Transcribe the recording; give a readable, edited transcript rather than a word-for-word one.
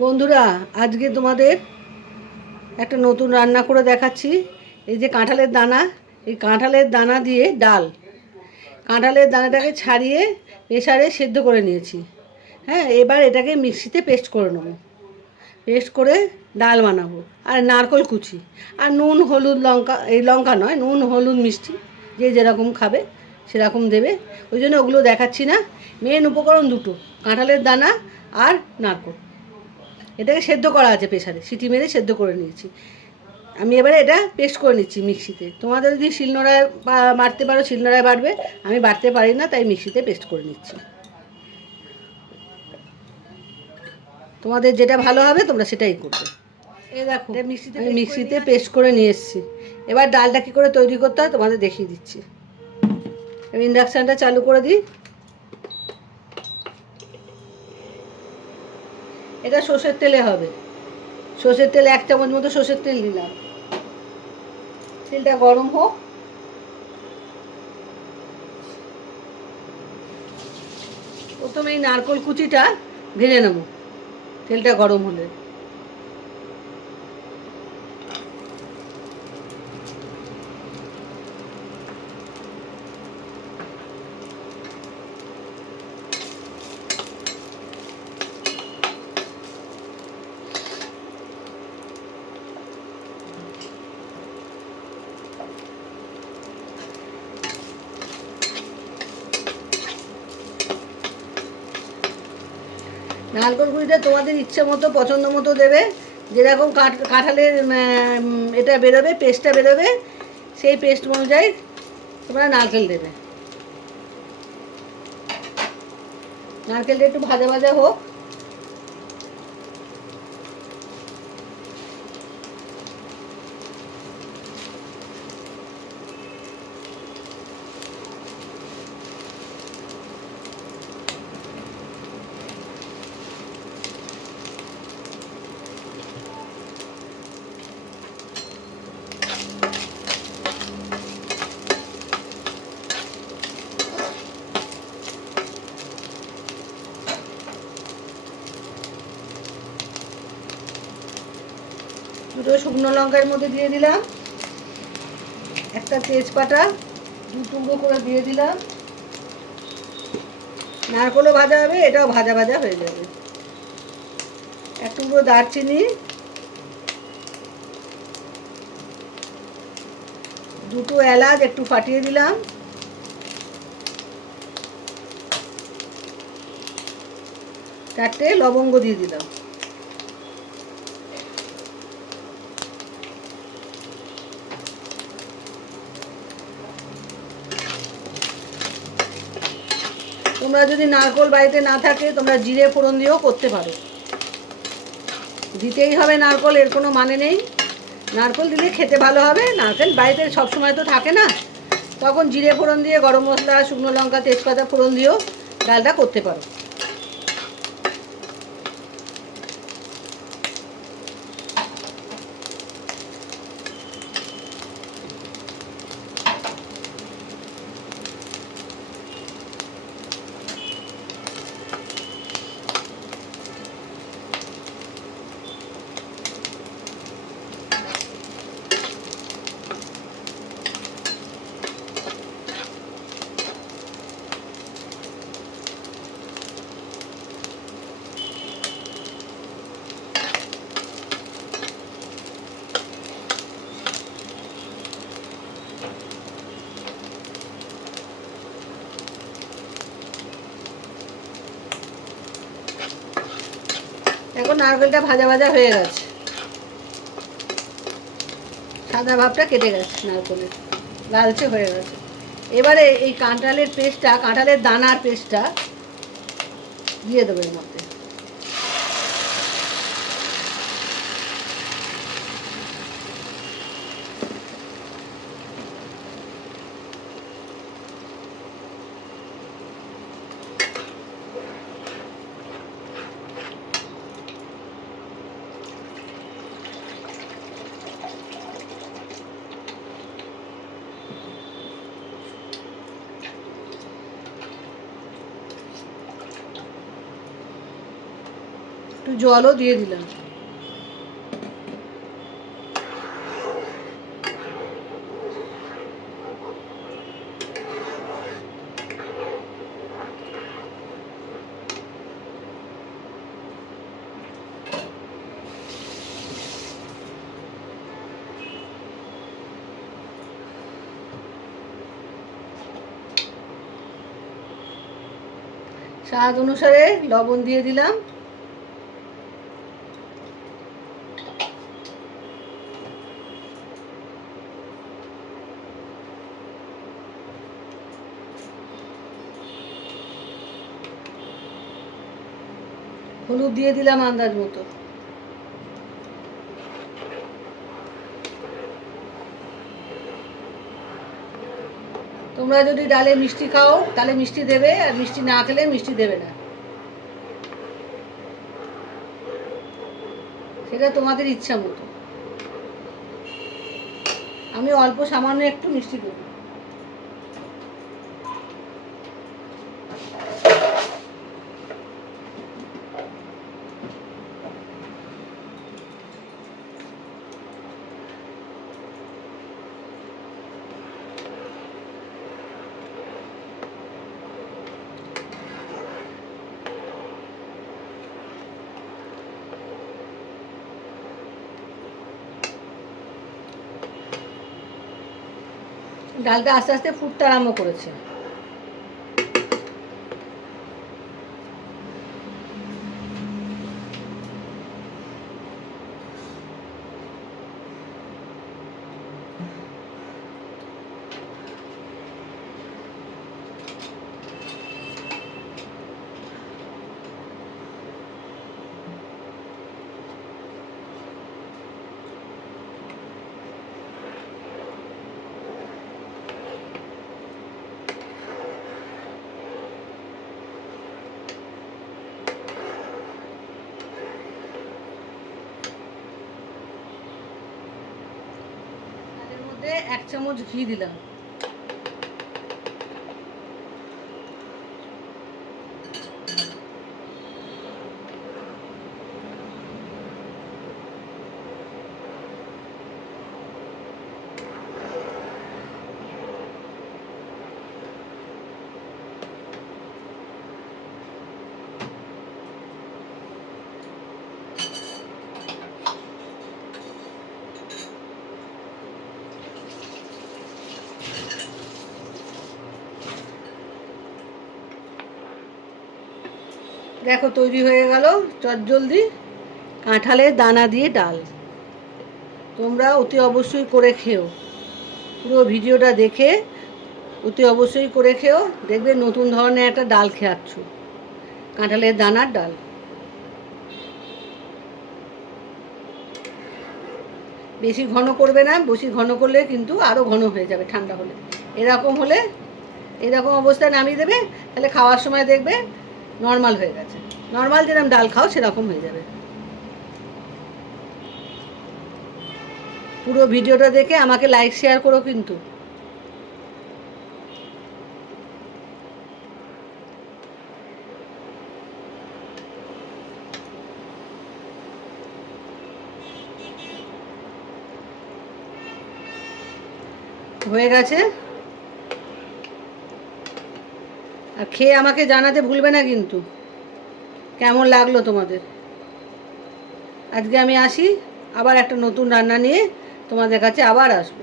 বন্ধুরা, আজকে তোমাদের একটা নতুন রান্না করে দেখাচ্ছি। এই যে কাঁঠালের দানা, এই কাঁঠালের দানা দিয়ে ডাল। কাঁঠালের দানাটাকে ছাড়িয়ে প্রেসারে সেদ্ধ করে নিয়েছি। হ্যাঁ, এবার এটাকে মিক্সিতে পেস্ট করে নেবো। পেস্ট করে ডাল বানাবো। আর নারকেল কুচি আর নুন হলুদ লঙ্কা, এই লঙ্কা নয়, নুন হলুদ মিষ্টি যে যেরকম খাবে সেরকম দেবে। ওই জন্য ওগুলো দেখাচ্ছি না। মেন উপকরণ দুটো, কাঁঠালের দানা আর নারকেল। এটাকে সেদ্ধ করা আছে, প্রেসারে সিটি মেরে সেদ্ধ করে নিয়েছি। আমি এবারে এটা পেস্ট করে নিচ্ছি মিক্সিতে। তোমাদের যদি শিলনোড়ায় বাটতে পারো শিলনোড়ায় বাটবে, আমি বাটতে পারি না, তাই মিক্সিতে পেস্ট করে নিচ্ছি। তোমাদের যেটা ভালো হবে তোমরা সেটাই করবে। এই দেখো, আমি মিক্সিতে পেস্ট করে নিয়ে এসেছি। এবার ডালটা কী করে তৈরি করতে হয় তোমাদের দেখিয়ে দিচ্ছি। আমি ইন্ডাকশানটা চালু করে দিই। এটা সর্ষের তেলে হবে। সর্ষের তেল 1 চামচ মতো সর্ষের তেল দিলাম। তেলটা গরম হোক। প্রথমে এই নারকেল কুচিটা ভেজে নেব তেলটা গরম হলে। নারকেল কুচিটা তোমাদের ইচ্ছে মতো পছন্দ মতো দেবে। যেরকম কাঁঠালের এটা বেরোবে, পেস্টটা বেরোবে, সেই পেস্ট অনুযায়ী তোমরা নারকেল দেবে। নারকেলটা একটু ভাজা ভাজা হোক। দুটো শুকনো লঙ্কার মধ্যে দিয়ে দিলাম, একটা তেজপাতা 2 টুকরো করে দিয়ে দিলাম। নারকেলও ভাজা হবে, এটাও ভাজা ভাজা হয়ে যাবে। 1 টুকরো দারচিনি, 2টো এলাচ একটু ফাটিয়ে দিলাম, 4টে লবঙ্গ দিয়ে দিলাম। তোমরা যদি নারকেল বাড়িতে না থাকে তোমরা জিরে ফোড়ন দিয়েও করতে পারো। দিতেই হবে নারকেল, এর কোনো মানে নেই। নারকেল দিলে খেতে ভালো হবে। নারকেল বাড়িতে সবসময় তো থাকে না, তখন জিরে ফোড়ন দিয়ে, গরম মশলা, শুকনো লঙ্কা, তেজপাতা ফোড়ন দিয়েও ডালটা করতে পারো। এখন নারকেলটা ভাজা ভাজা হয়ে গেছে, সাদা ভাবটা কেটে গেছে, নারকেলের লালচে হয়ে গেছে। এবারে এই কাঁঠালের পেস্টটা, কাঁঠালের দানার পেস্টটা দিয়ে দেবো এর মধ্যে। একটু জলও দিয়ে দিলাম। স্বাদ অনুসারে লবণ দিয়ে দিলাম। হলুদ দিয়ে দিলাম আন্দাজ মতো। তোমরা যদি ডালে মিষ্টি খাও তাহলে মিষ্টি দেবে, আর মিষ্টি না খেলে মিষ্টি দেবে না, সেটা তোমাদের ইচ্ছা মতো। আমি অল্প সামান্য একটু মিষ্টি দেবো। ডালটা আস্তে আস্তে ফুটতে আরম্ভ করেছে। এক চামচ ঘি দিলাম। দেখো তৈরি হয়ে গেল চটজলদি কাঁঠালের দানা দিয়ে ডাল। তোমরা অতি অবশ্যই করে খেও, পুরো ভিডিওটা দেখে অতি অবশ্যই করে খেও, দেখবে নতুন ধরনের একটা ডাল খাচ্ছ, কাঁঠালের দানার ডাল। বেশি ঘন করবে না, বেশি ঘন করলে কিন্তু আরও ঘন হয়ে যাবে ঠান্ডা হলে। এরকম হলে এরকম অবস্থায় নামিয়ে দেবে, তাহলে খাওয়ার সময় দেখবে নর্মাল হয়ে গেছে, নর্মাল যেরকম ডাল খাও সেরকম হয়ে যাবে। পুরো ভিডিওটা দেখে আমাকে লাইক শেয়ার করো কিন্তু। হয়ে গেছে, আর খেয়ে আমাকে জানাতে ভুলবে না কিন্তু কেমন লাগলো তোমাদের। আজকে আমি আসি, আবার একটা নতুন রান্না নিয়ে তোমাদের কাছে আবার আসবো।